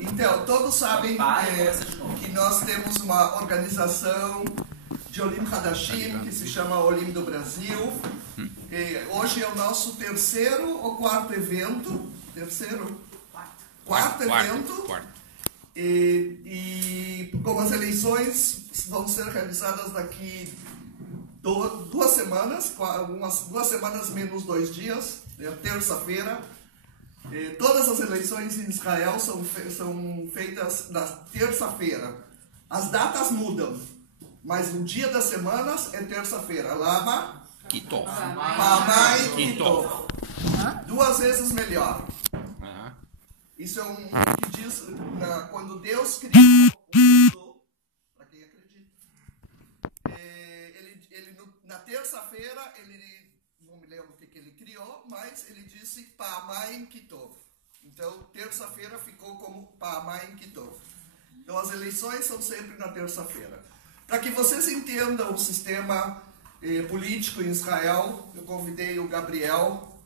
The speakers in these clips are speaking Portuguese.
Então, todos sabem que nós temos uma organização de Olim Hadashim, que se chama Olim do Brasil. Hoje é o nosso terceiro ou quarto evento. Quarto evento. E como as eleições vão ser realizadas daqui 2 semanas, umas 2 semanas menos 2 dias, terça-feira. Todas as eleições em Israel são feitas na terça-feira. As datas mudam, mas o dia das semanas é terça-feira. Lava, Kitov. Pamai, Kitov. 2 vezes melhor. Isso é que diz quando Deus criou o mundo, para quem acredita. Na terça-feira, não me lembro o que ele criou, mas ele disse Pa'amayim Kitov. Então, terça-feira ficou como Pa'amayim Kitov. Então, as eleições são sempre na terça-feira. Para que vocês entendam o sistema político em Israel, eu convidei o Gabriel,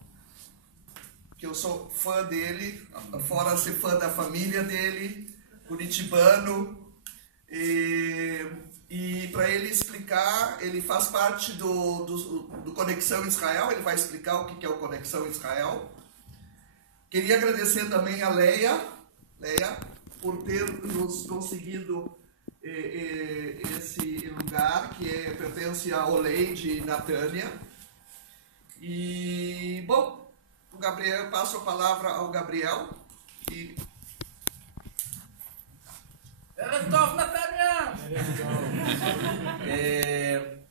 que eu sou fã dele, fora ser fã da família dele, curitibano, e para ele explicar, ele faz parte do Conexão Israel, ele vai explicar o que é o Conexão Israel. Queria agradecer também a Leia, por ter nos conseguido esse lugar, que pertence à Olei de Natânia. E, bom, o Gabriel, passo a palavra ao Gabriel.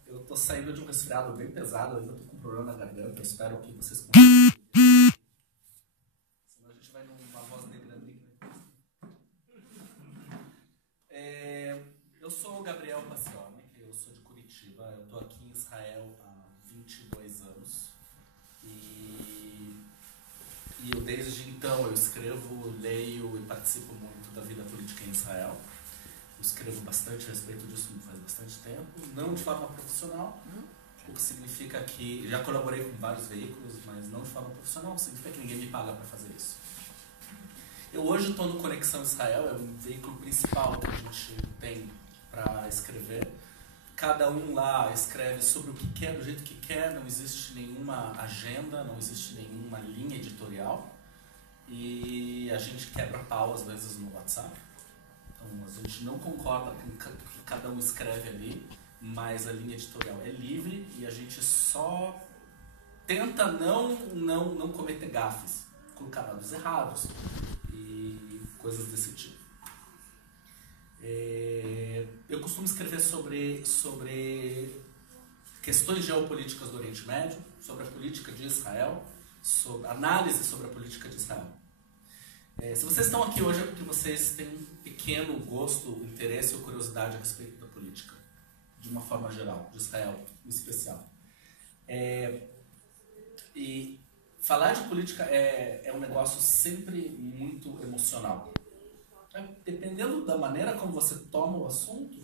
Eu tô saindo de um resfriado bem pesado, ainda tô com um problema na garganta, eu espero que vocês consigam. Senão a gente vai numa voz negra. Eu sou o Gabriel Passione, eu sou de Curitiba, eu tô aqui em Israel há 22 anos. E eu, desde então, eu escrevo, leio e participo muito da vida política em Israel. Eu escrevo bastante a respeito disso faz bastante tempo, não de forma profissional, o que significa que já colaborei com vários veículos, mas não de forma profissional, o que significa que ninguém me paga para fazer isso. Eu hoje estou no Conexão Israel, é um veículo principal que a gente tem para escrever. Cada um lá escreve sobre o que quer, do jeito que quer, não existe nenhuma agenda, não existe nenhuma linha editorial. E a gente quebra pau às vezes no WhatsApp. Então a gente não concorda com o que cada um escreve ali, mas a linha editorial é livre e a gente só tenta não cometer gafes, colocar dados errados e coisas desse tipo. Eu costumo escrever sobre questões geopolíticas do Oriente Médio, sobre a política de Israel, sobre análise sobre a política de Israel. Se vocês estão aqui hoje é porque vocês têm um pequeno gosto, interesse ou curiosidade a respeito da política, de uma forma geral, de Israel em especial. E falar de política é um negócio sempre muito emocional. Dependendo da maneira como você toma o assunto,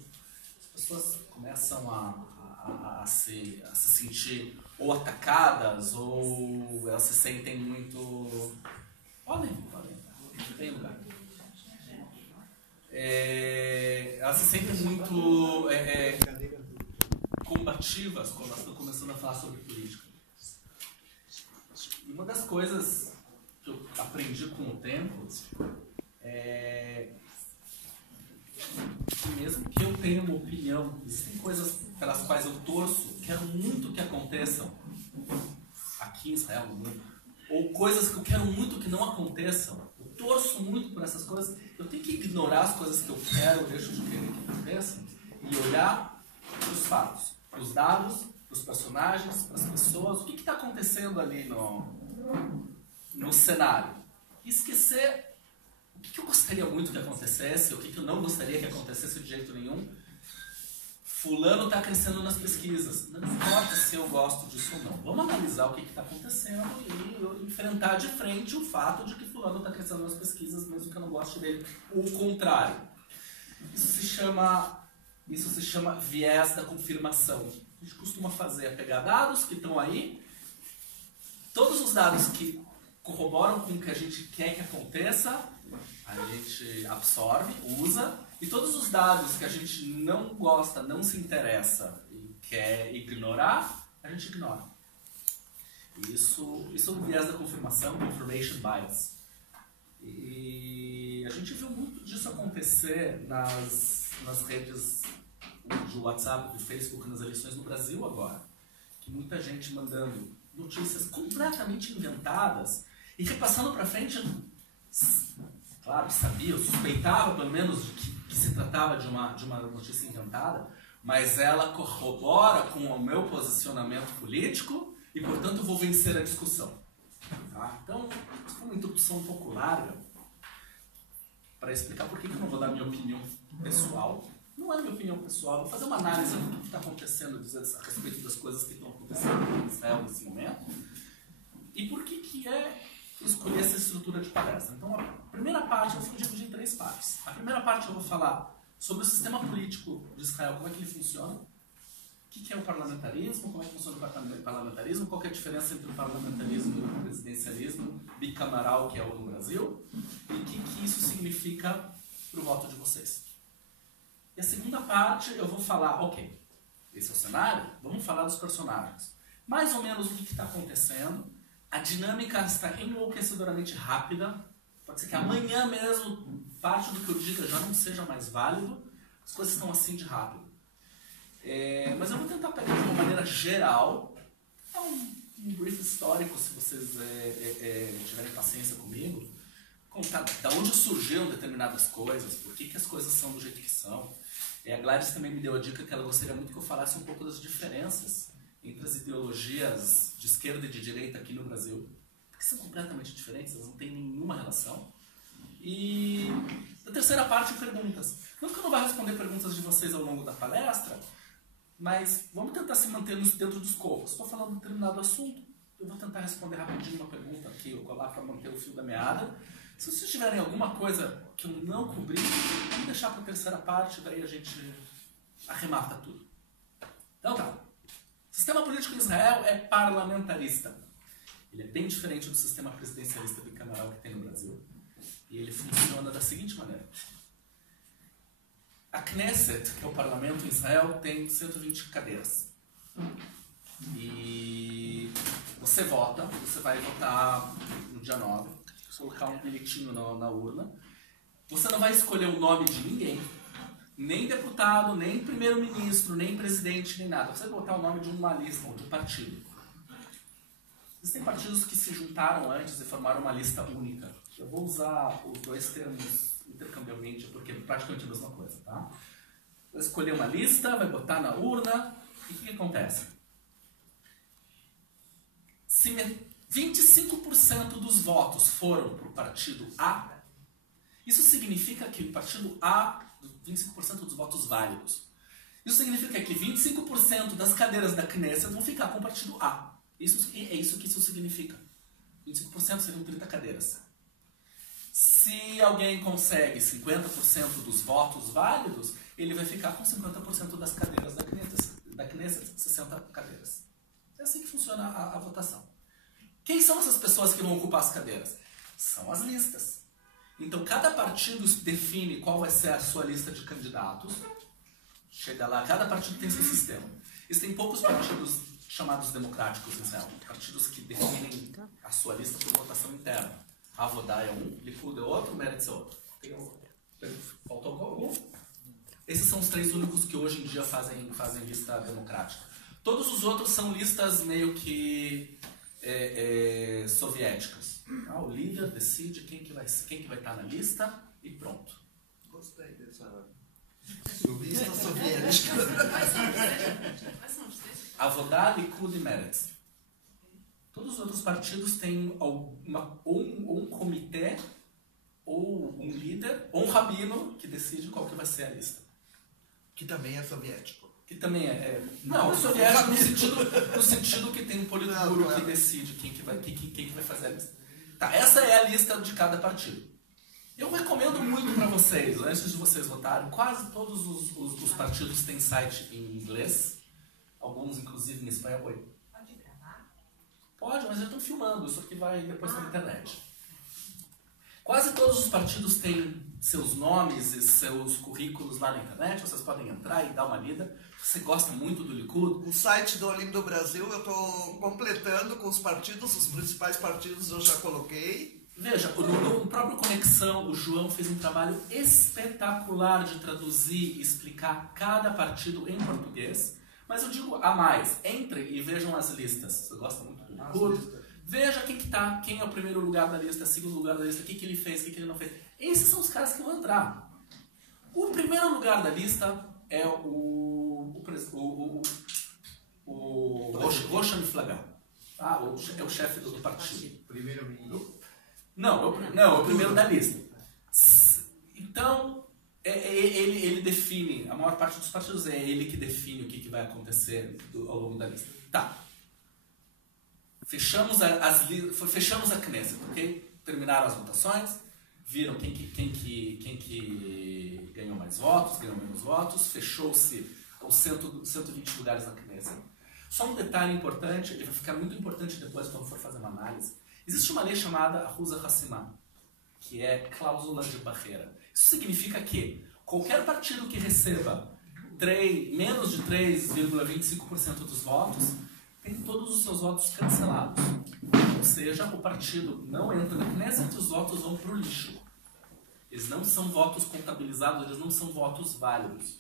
as pessoas começam a se sentir ou atacadas, ou elas se sentem muito... Podem, não tem lugar. Elas se sentem muito combativas quando elas estão começando a falar sobre política. E uma das coisas que eu aprendi com o tempo que mesmo que eu tenha uma opinião, existem coisas pelas quais eu torço, quero muito que aconteçam aqui em Israel, no mundo, ou coisas que eu quero muito que não aconteçam, eu torço muito por essas coisas, eu tenho que ignorar as coisas que eu quero, eu deixo de querer que aconteçam, e olhar para os fatos, para os dados, para os personagens, para as pessoas, o que está acontecendo ali no cenário. E esquecer o que eu gostaria muito que acontecesse, o que eu não gostaria que acontecesse de jeito nenhum. Fulano está crescendo nas pesquisas. Não importa se eu gosto disso ou não. Vamos analisar o que está acontecendo e enfrentar de frente o fato de que fulano está crescendo nas pesquisas, mesmo que eu não goste dele. Ou o contrário. Isso se chama viés da confirmação. A gente costuma fazer é pegar dados que estão aí, todos os dados que corroboram com o que a gente quer que aconteça, a gente absorve, usa, e todos os dados que a gente não gosta, não se interessa e quer ignorar, a gente ignora. Isso é um viés da confirmação, confirmation bias. E a gente viu muito disso acontecer nas redes de WhatsApp, de Facebook, nas eleições no Brasil agora. Que muita gente mandando notícias completamente inventadas e repassando para frente, claro, sabia, eu suspeitava pelo menos de que se tratava de uma notícia inventada, mas ela corrobora com o meu posicionamento político e, portanto, vou vencer a discussão. Tá? Então, isso foi uma introdução um pouco larga para explicar por que eu não vou dar minha opinião pessoal. Não é minha opinião pessoal, eu vou fazer uma análise do que está acontecendo a respeito das coisas que estão acontecendo em Israel nesse momento e por que é escolher essa estrutura de palestra. Então, a primeira parte eu vou dividir em 3 partes. A primeira parte eu vou falar sobre o sistema político de Israel, como é que ele funciona, o que é o parlamentarismo, como é que funciona o parlamentarismo, qual que é a diferença entre o parlamentarismo e o presidencialismo bicamaral que é o no Brasil, e o que isso significa para o voto de vocês. E a segunda parte eu vou falar, ok, esse é o cenário, vamos falar dos personagens. Mais ou menos o que está acontecendo, a dinâmica está enlouquecedoramente rápida, pode ser que amanhã mesmo parte do que eu diga já não seja mais válido, as coisas estão assim de rápido. Mas eu vou tentar pegar de uma maneira geral, um brief histórico, se vocês tiverem paciência comigo, contar de onde surgiram determinadas coisas, por que as coisas são do jeito que são. A Gladys também me deu a dica que ela gostaria muito que eu falasse um pouco das diferenças entre as ideologias de esquerda e de direita aqui no Brasil, que são completamente diferentes, elas não têm nenhuma relação. E a terceira parte, perguntas. Não que eu não vá responder perguntas de vocês ao longo da palestra, mas vamos tentar se manter dentro dos escopo. Estou falando de um determinado assunto, eu vou tentar responder rapidinho uma pergunta aqui, ou colar para manter o fio da meada. Se vocês tiverem alguma coisa que eu não cobri, vamos deixar para a terceira parte, daí a gente arremata tudo. Então tá. O sistema político em Israel é parlamentarista. Ele é bem diferente do sistema presidencialista bicameral que tem no Brasil. E ele funciona da seguinte maneira. A Knesset, que é o parlamento em Israel, tem 120 cadeiras. E você vota, você vai votar no dia 9, colocar um bilhetinho na urna. Você não vai escolher o nome de ninguém, nem deputado, nem primeiro-ministro, nem presidente, nem nada. Você vai botar o nome de uma lista, ou de um partido. Existem partidos que se juntaram antes e formaram uma lista única. Eu vou usar os dois termos intercambialmente, porque é praticamente a mesma coisa, tá? Vai escolher uma lista, vai botar na urna, e o que acontece? Se 25% dos votos foram para o partido A, isso significa que o partido A, 25% dos votos válidos. Isso significa que 25% das cadeiras da Knesset vão ficar com o partido A. É isso que isso significa. 25% seriam 30 cadeiras. Se alguém consegue 50% dos votos válidos, ele vai ficar com 50% das cadeiras da Knesset, 60 cadeiras. É assim que funciona a votação. Quem são essas pessoas que vão ocupar as cadeiras? São as listas. Então, cada partido define qual vai ser a sua lista de candidatos. Chega lá, cada partido tem seu sistema. Existem poucos partidos chamados democráticos em Israel. Partidos que definem a sua lista por votação interna. Avodá é um, Likud é outro, Meretz é outro. Faltou algum? Esses são os 3 únicos que hoje em dia fazem lista democrática. Todos os outros são listas meio que soviéticas. O líder decide quem que vai estar na lista e pronto. Gostei dessa lista soviética. Avodá, Likud e Meretz. Todos os outros partidos têm um comitê, ou um líder, ou um rabino que decide qual que vai ser a lista. Que também é soviético. Que também não, soviético no sentido que tem um politburo que decide quem que vai fazer a lista. Tá, essa é a lista de cada partido. Eu recomendo muito para vocês, antes de vocês votarem, quase todos os partidos têm site em inglês, alguns inclusive em espanhol. Pode, mas já estão filmando, isso aqui vai depois para a internet. Quase todos os partidos têm seus nomes e seus currículos lá na internet, vocês podem entrar e dar uma lida. Você gosta muito do Likud? O site do Olim do Brasil eu estou completando com os partidos, os principais partidos eu já coloquei. Veja, no próprio Conexão, o João fez um trabalho espetacular de traduzir e explicar cada partido em português. Mas eu digo a mais, entrem e vejam as listas. Você gosta muito do Likud? Veja quem que tá, quem é o primeiro lugar da lista, segundo lugar da lista, o que ele fez, o que ele não fez. Esses são os caras que vão entrar. O primeiro lugar da lista é o Rocha Flagão. Ah, é o chefe do partido. Primeiro-ministro. Não, é o primeiro da lista. Então, ele define, a maior parte dos partidos é ele que define o que vai acontecer ao longo da lista. Tá. Fechamos a Knesset, ok? Terminaram as votações, viram quem que ganhou mais votos, ganhou menos votos, fechou-se os 120 lugares na Knesset. Só um detalhe importante, ele vai ficar muito importante depois quando for fazer uma análise. Existe uma lei chamada Ahuzah Hassimah, que é cláusula de barreira. Isso significa que qualquer partido que receba menos de 3,25% dos votos tem todos os seus votos cancelados. Ou seja, o partido não entra na Knesset e os votos vão para o lixo. Eles não são votos contabilizados, eles não são votos válidos.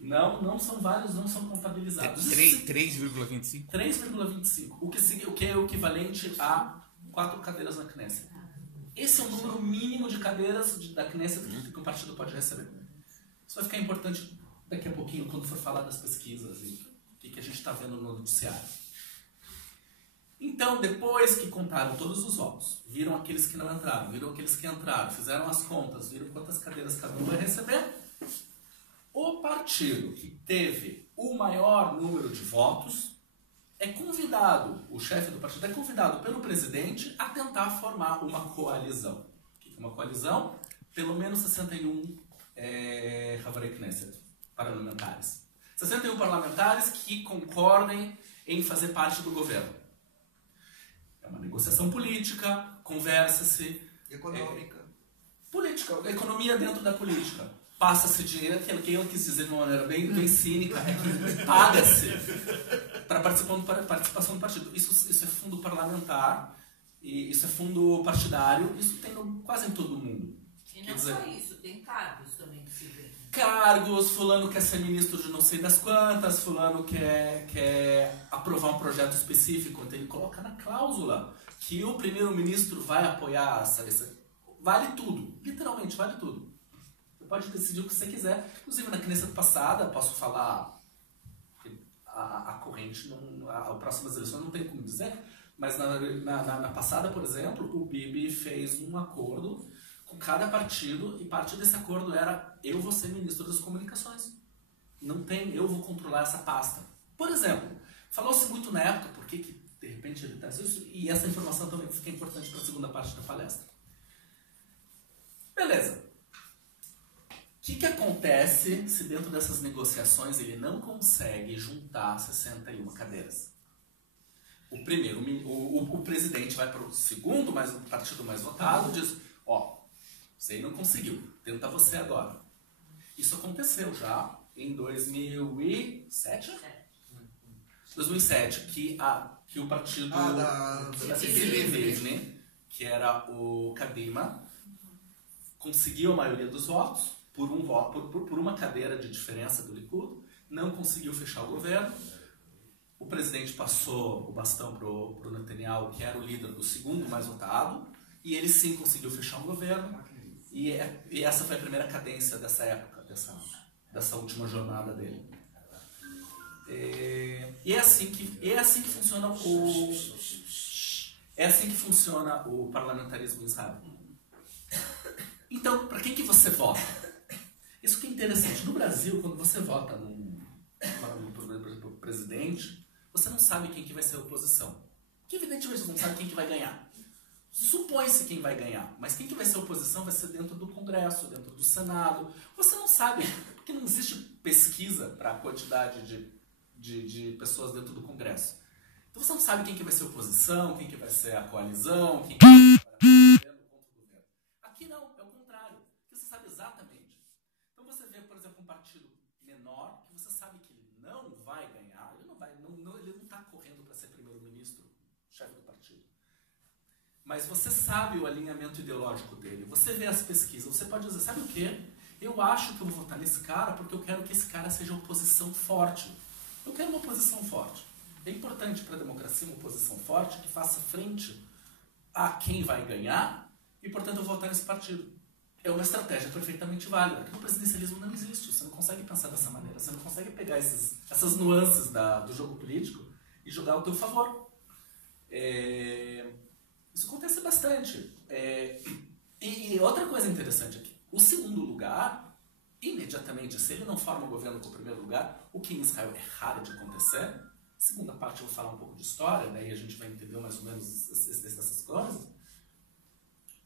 Não são válidos, não são contabilizados. 3,25? 3,25. O que é o equivalente a 4 cadeiras na Knesset. Esse é o número mínimo de cadeiras da Knesset que o partido pode receber. Isso vai ficar importante daqui a pouquinho, quando for falar das pesquisas e o que a gente está vendo no noticiário. Então, depois que contaram todos os votos, viram aqueles que não entraram, viram aqueles que entraram, fizeram as contas, viram quantas cadeiras cada um vai receber, o partido que teve o maior número de votos é convidado, o chefe do partido é convidado pelo presidente a tentar formar uma coalizão. O que é uma coalizão? Pelo menos 61 Havarei Knesset, parlamentares. 61 parlamentares que concordem em fazer parte do governo. É uma negociação política, conversa-se. Econômica. Política, economia dentro da política. Passa-se dinheiro, que eu quis dizer de uma maneira bem cínica, é que paga-se para participação do partido. Isso é fundo parlamentar, e isso é fundo partidário, isso tem quase em todo mundo. E não só isso, tem cargos também que se vê. Cargos, fulano quer ser ministro de não sei das quantas, fulano quer aprovar um projeto específico, então ele coloca na cláusula que o primeiro-ministro vai apoiar vale tudo, literalmente vale tudo. Você pode decidir o que você quiser, inclusive na Knesset passada, posso falar que a corrente, as próximas eleições não tem como dizer, mas na passada, por exemplo, o Bibi fez um acordo com cada partido, e parte desse acordo era: eu vou ser ministro das comunicações. Não tem, eu vou controlar essa pasta. Por exemplo, falou-se muito na época, por que de repente ele traz isso, e essa informação também fica importante para a segunda parte da palestra. Beleza. O que acontece se dentro dessas negociações ele não consegue juntar 61 cadeiras? O presidente vai para o segundo partido mais votado e diz: você não conseguiu, tenta você agora. Isso aconteceu já em 2007? 2007, que o partido da Tzivili Livni, que era o Kadima, conseguiu a maioria dos votos, por uma cadeira de diferença do Likud, não conseguiu fechar o governo. O presidente passou o bastão para o Netanyahu, que era o líder do segundo mais votado, e ele sim conseguiu fechar um governo. E essa foi a primeira cadência dessa época, dessa última jornada dele. E é assim que funciona o parlamentarismo em Israel. Então, para quem que você vota? Isso que é interessante. No Brasil, quando você vota no presidente, você não sabe quem que vai ser a oposição. Que evidentemente você não sabe quem que vai ganhar. Supõe-se quem vai ganhar, mas quem que vai ser a oposição vai ser dentro do Congresso, dentro do Senado. Você não sabe, porque não existe pesquisa para a quantidade de pessoas dentro do Congresso. Então você não sabe quem que vai ser a oposição, quem que vai ser a coalizão, quem que vai ser o governo contra o governo. Aqui não, é o contrário. Aqui você sabe exatamente. Então você vê, por exemplo, um partido menor, que você sabe que ele não vai ganhar, ele não está correndo para ser primeiro-ministro, chefe do partido. Mas você sabe o alinhamento ideológico dele, você vê as pesquisas, você pode dizer, sabe o quê? Eu acho que eu vou votar nesse cara porque eu quero que esse cara seja oposição forte. Eu quero uma oposição forte. É importante para a democracia uma oposição forte que faça frente a quem vai ganhar e, portanto, eu vou votar nesse partido. É uma estratégia perfeitamente válida. Aqui no presidencialismo não existe. Você não consegue pensar dessa maneira. Você não consegue pegar essas nuances do jogo político e jogar ao teu favor. Isso acontece bastante. E outra coisa interessante aqui. O segundo lugar, imediatamente, se ele não forma o governo com o primeiro lugar, o que em Israel é raro de acontecer. Segunda parte eu vou falar um pouco de história, né, e a gente vai entender mais ou menos essas coisas.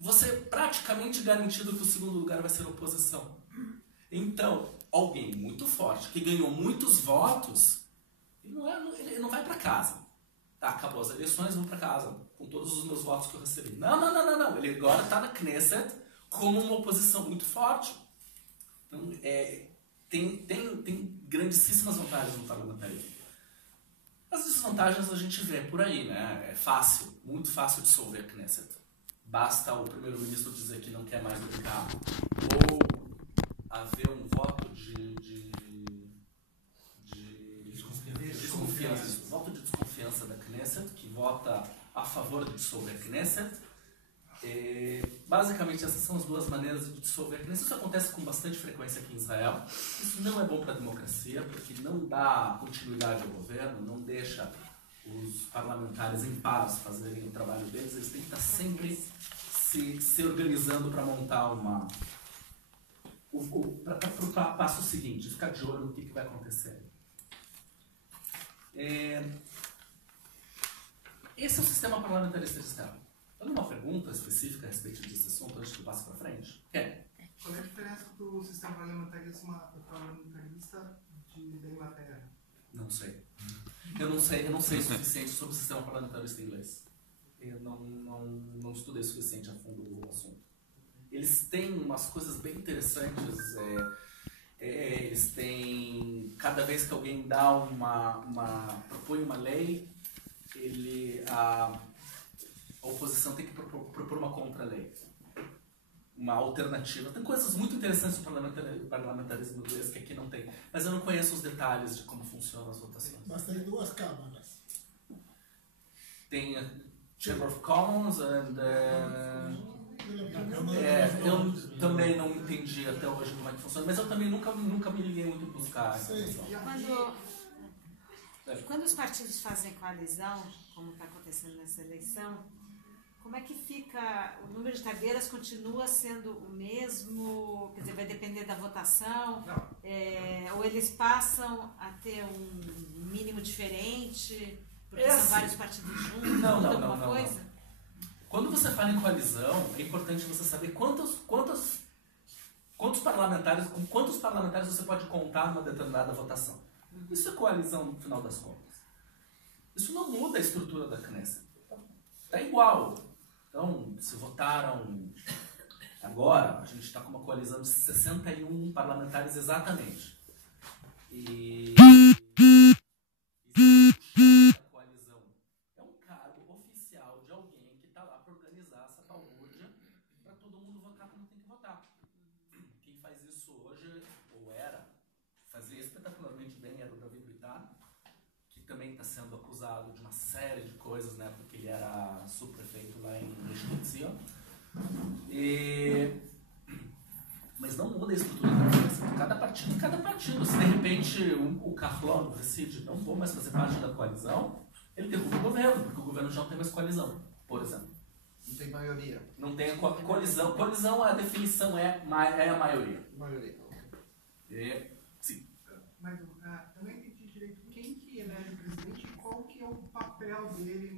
Você é praticamente garantido que o segundo lugar vai ser a oposição. Então, alguém muito forte, que ganhou muitos votos, ele não vai para casa. Tá, acabou as eleições, vou para casa, com todos os meus votos que eu recebi. Não. Ele agora está na Knesset como uma oposição muito forte. Então, tem grandíssimas vantagens no parlamentarismo. As desvantagens a gente vê por aí, né? É fácil, muito fácil dissolver a Knesset. Basta o primeiro-ministro dizer que não quer mais dedicar, ou haver um voto de desconfiança. Voto de desconfiança da Knesset, que vota a favor de dissolver a Knesset. Basicamente, essas são as duas maneiras de dissolver a Knesset. Isso acontece com bastante frequência aqui em Israel. Isso não é bom para a democracia, porque não dá continuidade ao governo, não deixa os parlamentares em paz fazerem o trabalho deles. Eles têm que estar sempre se organizando para montar para o passo seguinte, ficar de olho no que vai acontecer. Esse é o sistema parlamentarista de Israel. Tem uma pergunta específica a respeito desse assunto antes que eu passe para frente? Qual é a diferença do sistema parlamentarista da Inglaterra? Não sei. Eu não sei o suficiente sobre o sistema parlamentarista inglês. Eu não estudei o suficiente a fundo o assunto. Eles têm umas coisas bem interessantes. Eles têm... Cada vez que alguém dá propõe uma lei, a oposição tem que propor uma contra-lei. Uma alternativa. Tem coisas muito interessantes no parlamentarismo inglês que aqui não tem. Mas eu não conheço os detalhes de como funcionam as votações. Mas tem duas câmaras. Tem a Chamber of Commons eu também não entendi até hoje como é que funciona, mas eu também nunca me liguei muito em buscar. Quando os partidos fazem coalizão, como está acontecendo nessa eleição, como é que fica? O número de cadeiras continua sendo o mesmo? Quer dizer, vai depender da votação? Ou eles passam a ter um mínimo diferente? Porque são vários partidos juntos? Não. Coisa? Quando você fala em coalizão, é importante você saber quantos parlamentares, com quantos parlamentares você pode contar numa determinada votação. Isso é coalizão no final das contas. Isso não muda a estrutura da Knesset. Está igual. Então, se votaram agora, a gente está com uma coalizão de 61 parlamentares exatamente. E a coalizão é um cargo oficial de alguém que está lá para organizar essa balbúrdia para todo mundo votar como tem que votar. Quem faz isso hoje, ou fazia espetacularmente bem, era o David Bitar, que também está sendo acusado de uma série de coisas, né, porque ele era subprefeito lá em Rishon. Mas não muda a estrutura da coisa. Cada partido, se de repente o Carlão decide não vou mais fazer parte da coalizão, ele derruba o governo, porque o governo já não tem mais coalizão, por exemplo. Não tem maioria. Não tem coalizão. Coalizão, a definição é a maioria. Maioria. Sim. Mas eu não entendi direito quem que elege o presidente e qual que é o papel dele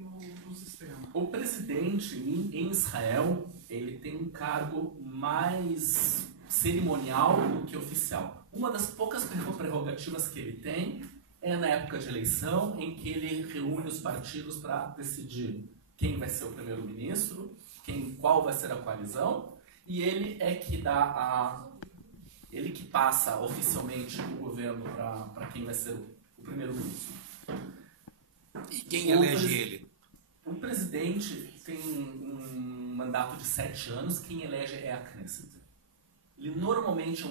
no sistema. O presidente em Israel, ele tem um cargo mais cerimonial do que oficial. Uma das poucas prerrogativas que ele tem é na época de eleição em que ele reúne os partidos para decidir quem vai ser o primeiro-ministro, qual vai ser a coalizão, e ele é que ele que passa oficialmente o governo para quem vai ser o primeiro-ministro. E quem elege ele? O presidente tem um mandato de 7 anos, quem elege é a Knesset. Ele normalmente é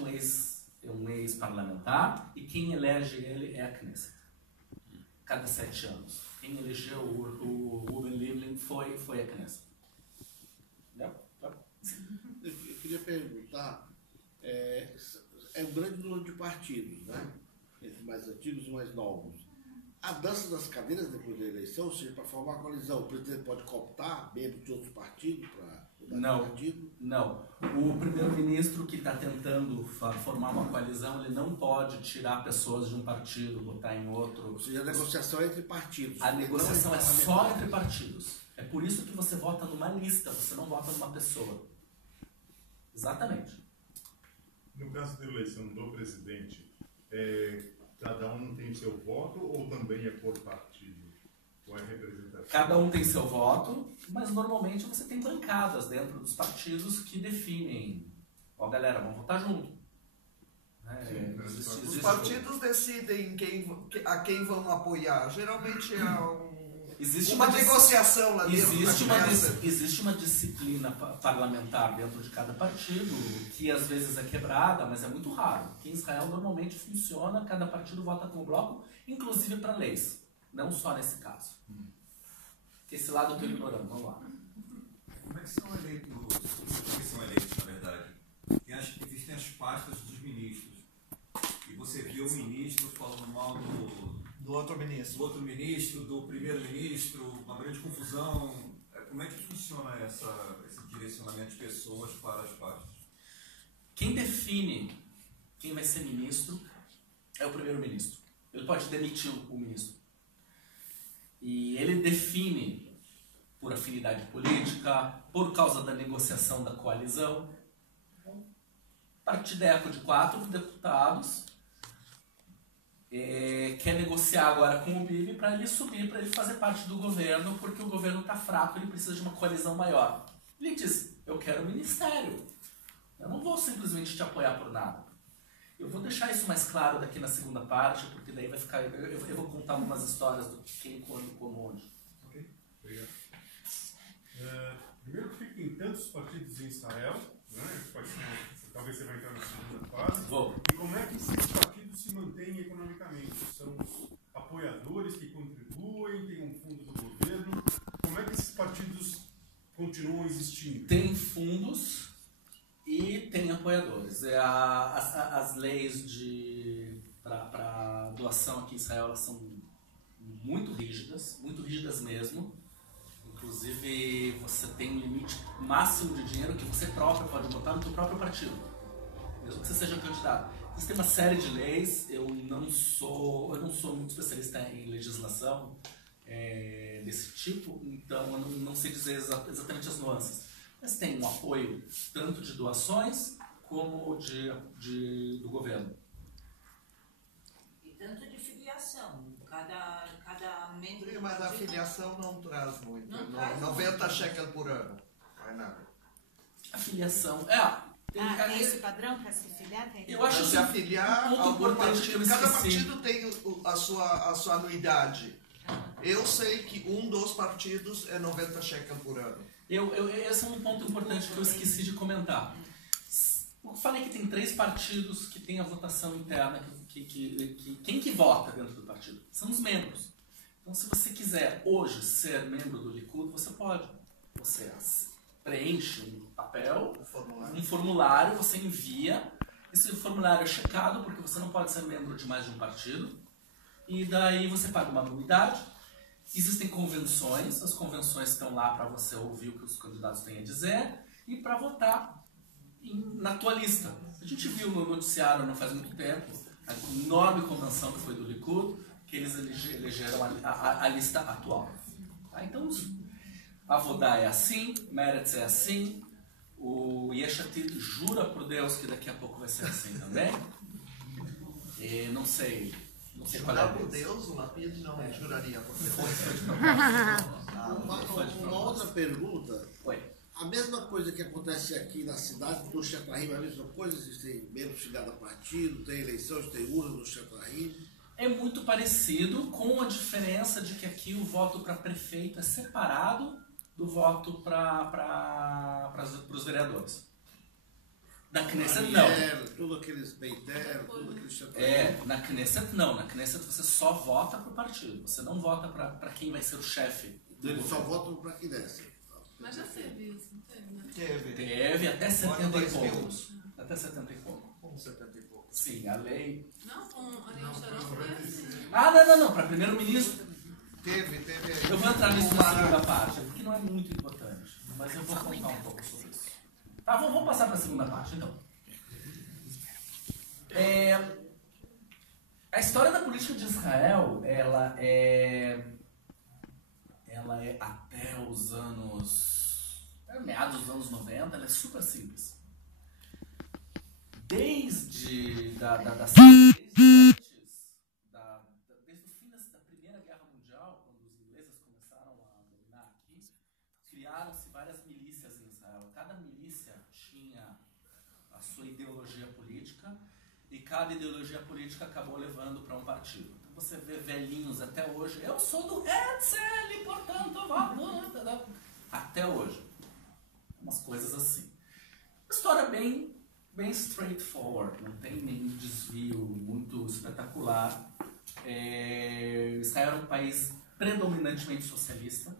um ex-parlamentar e quem elege ele é a Knesset. Cada 7 anos. Quem elegeu o Ruben Rivlin foi a Knesset. Eu queria perguntar, é um grande número de partidos, né? Entre mais antigos e mais novos. A dança das cadeiras depois da eleição, ou seja, para formar a coalizão, o presidente pode cooptar membros de outros partidos para mudar de partido? Não. O primeiro-ministro que está tentando formar uma coalizão, ele não pode tirar pessoas de um partido, botar em outro. Ou seja, a negociação é entre partidos. A negociação é só entre partidos. É por isso que você vota numa lista, você não vota numa pessoa. Exatamente. No caso da eleição do presidente, cada um tem seu voto ou também é por partido? Ou é representativo? Cada um tem seu voto, mas normalmente você tem bancadas dentro dos partidos que definem. Ó, galera, vamos votar junto. Os partidos decidem a quem vão apoiar. Geralmente é uma negociação lá dentro. Existe uma disciplina parlamentar dentro de cada partido que às vezes é quebrada, mas é muito raro. Aqui em Israel normalmente funciona, cada partido vota como bloco, inclusive para leis. Não só nesse caso. Esse lado eu estou ignorando, vamos lá. Como é que são eleitos, na verdade? Porque acho que existem as pastas dos ministros. E você vê o ministro falando mal do outro ministro, do primeiro-ministro, uma grande confusão. Como é que funciona esse direcionamento de pessoas para as pastas? Quem define quem vai ser ministro é o primeiro-ministro. Ele pode demitir o ministro. E ele define por afinidade política, por causa da negociação da coalizão. Partideco de 4 deputados quer negociar agora com o Bibi para ele subir, para ele fazer parte do governo, porque o governo está fraco, ele precisa de uma coalizão maior. Ele diz, eu quero ministério. Eu não vou simplesmente te apoiar por nada. Eu vou deixar isso mais claro daqui na segunda parte, porque daí vai ficar. Eu vou contar algumas histórias do quem, quando, como, onde. Ok, obrigado. Primeiro, que tem tantos partidos em Israel, né? Talvez você vai entrar na segunda fase. Vou. E como é que esses partidos se mantêm economicamente? São apoiadores que contribuem, tem um fundo do governo. Como é que esses partidos continuam existindo? Tem fundos. E tem apoiadores. As leis para doação aqui em Israel elas são muito rígidas mesmo. Inclusive, você tem um limite máximo de dinheiro que você próprio pode botar no seu próprio partido, mesmo que você seja candidato. Você tem uma série de leis. Eu não sou muito especialista em legislação desse tipo, então eu não sei dizer exatamente as nuances. Mas tem um apoio tanto de doações como do governo. E tanto de filiação. Cada membro... Sim, mas a filiação não traz muito. Não traz 90 shekel por ano. Não é nada. A filiação... tem esse padrão para se filiar? Eu acho se afiliar um algum partido. Cada esqueci. partido tem a sua anuidade. Eu sei que um dos partidos é 90 shekel por ano. Esse é um ponto importante que eu esqueci de comentar. Eu falei que tem 3 partidos que têm a votação interna, quem que vota dentro do partido? São os membros. Então, se você quiser hoje ser membro do Likud, você pode. Você preenche um papel, um formulário, você envia. Esse formulário é checado, porque você não pode ser membro de mais de um partido. E daí você paga uma anuidade. Existem convenções, as convenções estão lá para você ouvir o que os candidatos têm a dizer e para votar na tua lista. A gente viu no noticiário não faz muito tempo a enorme convenção que foi do Likud, que eles elegeram a lista atual. Então, a Vodá é assim, Meretz é assim, o Yesh Atid jura por Deus que daqui a pouco vai ser assim também. E não sei Não sei qual é Jurar a por deles. Deus, o Lapid não juraria por Deus. Uma outra pergunta. Oi. A mesma coisa que acontece aqui na cidade do Chatraim, a mesma coisa? Existem membros filiados a partido, tem eleições, tem urna no Chatraim. É muito parecido, com a diferença de que aqui o voto para prefeito é separado do voto para os vereadores. Da Knesset não. Tudo aqueles Beiter, tudo aqueles Chatraim. Na Knesset não. Na Knesset você só vota para o partido. Você não vota para quem vai ser o chefe. Eles só votam para quem desce. Mas já teve isso, não teve, né? Teve até 70 e 2000. poucos. Até 70 e pouco. Com 70 e pouco. Sim, a lei. Não, com Ariel Sharon foi assim. Não. Para primeiro-ministro. Teve. Eu vou entrar nisso na segunda parte, porque não é muito importante. Mas eu vou contar um pouco sobre isso. Tá, vamos passar para a segunda parte, então. A história da política de Israel, ela é até os meados dos anos 90, ela é super simples. Desde antes, desde o fim da Primeira Guerra Mundial, quando os ingleses começaram a dominar aqui, criaram-se várias milícias em Israel. Cada milícia tinha a sua ideologia política e cada ideologia política acabou levando para um partido. Então você vê velhinhos até hoje, eu sou do Herzl, portanto, até hoje. Umas coisas assim. Uma história bem straightforward, não tem nenhum desvio muito espetacular. Israel era um país predominantemente socialista.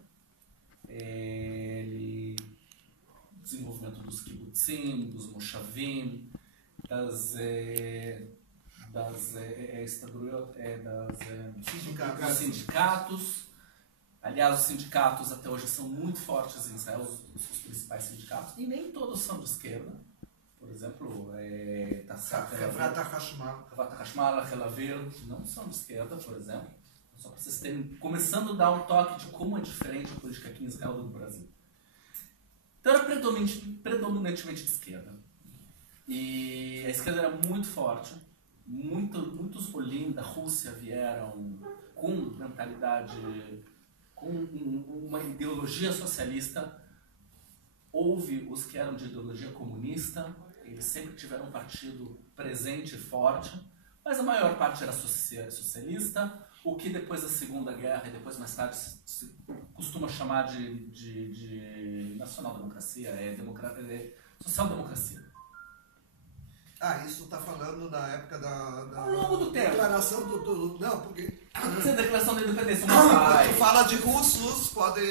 Desenvolvimento dos kibbutzim, dos moshavim, dos sindicatos. Aliás, os sindicatos até hoje são muito fortes em Israel, os principais sindicatos, e nem todos são de esquerda. Por exemplo, חברת החשמל. Havata Hashmala, Relavir, não são de esquerda, por exemplo. Só para vocês terem, começando a dar um toque de como é diferente a política aqui em Israel do Brasil. Então era predominantemente de esquerda. E a esquerda era muito forte. Muitos olim da Rússia vieram com mentalidade, com uma ideologia socialista. Houve os que eram de ideologia comunista. Eles sempre tiveram um partido presente e forte, mas a maior parte era socialista, o que depois da Segunda Guerra e depois mais tarde se costuma chamar de nacional-democracia, social-democracia. Isso está falando da época da Ao longo do tempo. declaração do... Não, porque... Essa declaração da independência, Quando tu fala de russos, pode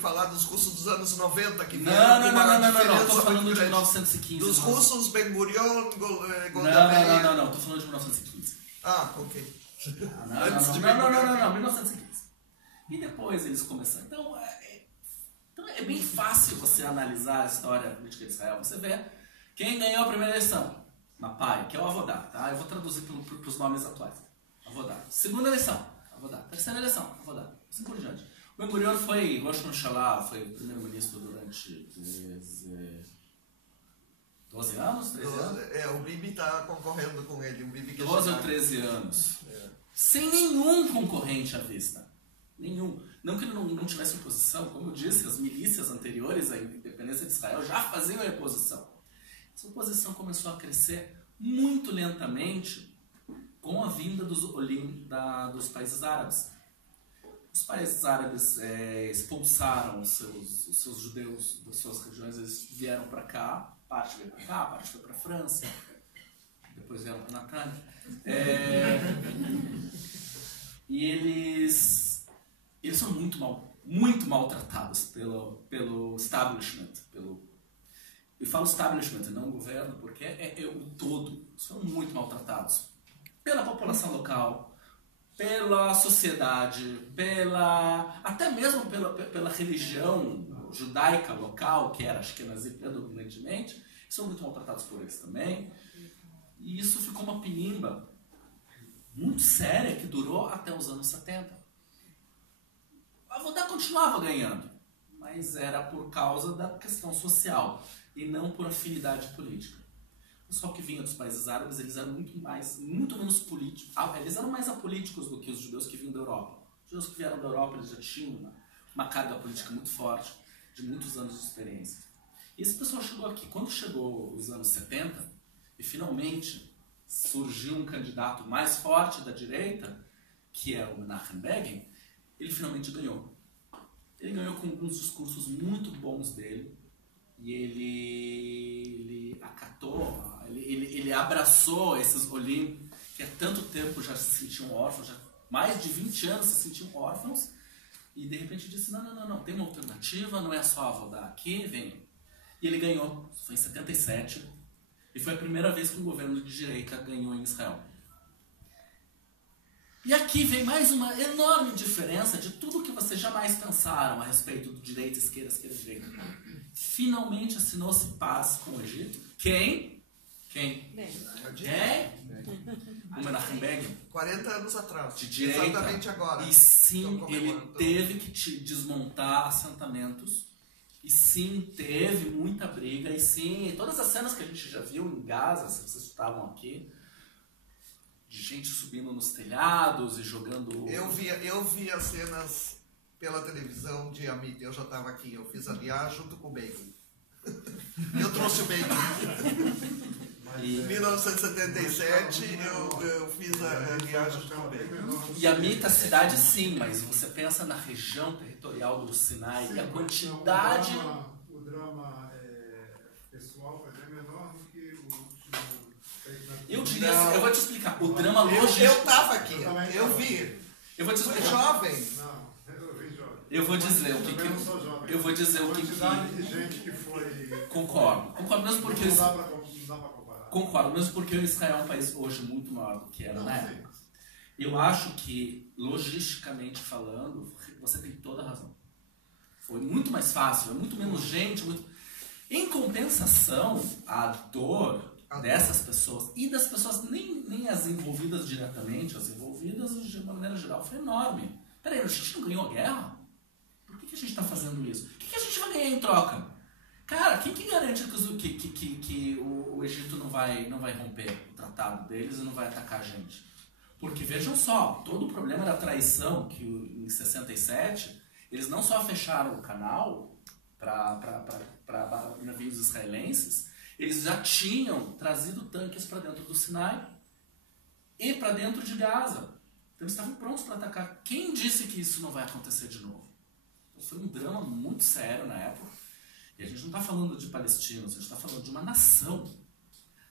falar dos russos dos anos 90 que vieram não, estou falando de 1915. Dos russos, Ben Gurion, Golda Meir. Não, estou falando de 1915. Ok. Não, 1915. E depois eles começaram. Então é bem fácil você analisar a história política de Israel. Você vê quem ganhou a primeira eleição, Mapai, que é o Avodá, tá? Eu vou traduzir para os nomes atuais. Avodá. Segunda eleição, Avodá. Terceira eleição, Avodá. Assim por diante. O Ben Gurion foi Rosh Menshallah, foi primeiro-ministro durante 12 anos, 13 anos? O Bibi está concorrendo com ele. O Bibi 12 ou 13 anos. Sem nenhum concorrente à vista. Nenhum. Não que ele não tivesse oposição, como eu disse, as milícias anteriores à independência de Israel já faziam a oposição. Essa oposição começou a crescer muito lentamente com a vinda dos olim dos países árabes. Os países árabes expulsaram os seus judeus das suas regiões, eles vieram para cá, parte veio para cá, parte foi para a França, depois vieram para Natália. E eles são muito maltratados pelo establishment, eu falo establishment, não o governo, porque é o todo. São muito maltratados pela população local, pela sociedade, até mesmo pela religião judaica local, que era Ashkenazi predominantemente. São muito maltratados por eles também. E isso ficou uma pinimba muito séria que durou até os anos 70. A Avodá continuava ganhando, mas era por causa da questão social e não por afinidade política. pessoal que vinha dos países árabes, eles eram muito menos políticos. Eles eram mais apolíticos do que os judeus que vinham da Europa. Os judeus que vieram da Europa, eles já tinham uma carga política muito forte, de muitos anos de experiência. E esse pessoal chegou aqui. Quando chegou os anos 70, e finalmente surgiu um candidato mais forte da direita, que é o Menachem Begin, ele finalmente ganhou. Ele ganhou com alguns discursos muito bons dele, e ele acatou, ele abraçou esses Olim, que há tanto tempo já se sentiam órfãos, já mais de 20 anos se sentiam órfãos, e de repente disse, não, tem uma alternativa, não é só vou dar aqui, vem. E ele ganhou, foi em 77, e foi a primeira vez que um governo de direita ganhou em Israel. E aqui vem mais uma enorme diferença de tudo que vocês jamais pensaram a respeito do direita, esquerda, direita. Finalmente assinou-se paz com o Egito. Quem? O Menachem Begin. 40 anos atrás. De direita. Exatamente agora. E sim, ele teve que desmontar assentamentos. E sim, teve muita briga. E sim, todas as cenas que a gente já viu em Gaza, se vocês estavam aqui, de gente subindo nos telhados e jogando... Eu vi as cenas pela televisão de Amit, eu já estava aqui, eu fiz a viagem junto com o Bacon. Eu trouxe o Bacon. Em 1977 eu fiz a viagem junto com o Bacon. E Amit, a cidade sim, mas você pensa na região territorial do Sinai e a quantidade... O drama pessoal é menor do que o último... Eu diria, eu vou te explicar, o drama logístico... Eu estava aqui, eu vi. Eu vou te Foi explicar. jovem. Não, eu vi jovem. Eu vou dizer o que Eu não sou jovem. eu vou dizer o que quantidade de gente que foi... Concordo mesmo porque... Não dá pra comparar. Concordo, mesmo porque o Israel é um país hoje muito maior do que era na época. Eu acho que, logisticamente falando, você tem toda a razão. Foi muito mais fácil, é muito menos gente, Em compensação, a dor dessas pessoas e das pessoas nem as envolvidas diretamente, as envolvidas de uma maneira geral, foi enorme. Peraí, a gente não ganhou a guerra? Por que a gente está fazendo isso? O que a gente vai ganhar em troca? Cara, quem que garante que o Egito não vai romper o tratado deles e não vai atacar a gente? Porque vejam só, todo o problema da traição que em 67 eles não só fecharam o canal para navios israelenses, eles já tinham trazido tanques para dentro do Sinai e para dentro de Gaza. Então eles estavam prontos para atacar. Quem disse que isso não vai acontecer de novo? Então, foi um drama muito sério na época. E a gente não está falando de palestinos, a gente está falando de uma nação.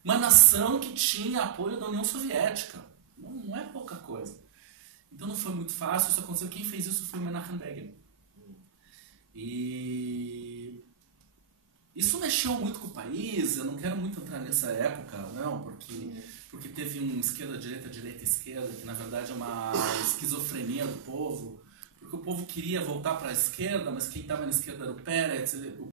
Uma nação que tinha apoio da União Soviética. Não é pouca coisa. Então não foi muito fácil, isso aconteceu. Quem fez isso foi o Menachem Begin. E isso mexeu muito com o país. Eu não quero muito entrar nessa época, não, porque teve um esquerda-direita, direita-esquerda, que na verdade é uma esquizofrenia do povo. Porque o povo queria voltar para a esquerda, mas quem estava na esquerda era o Peretz.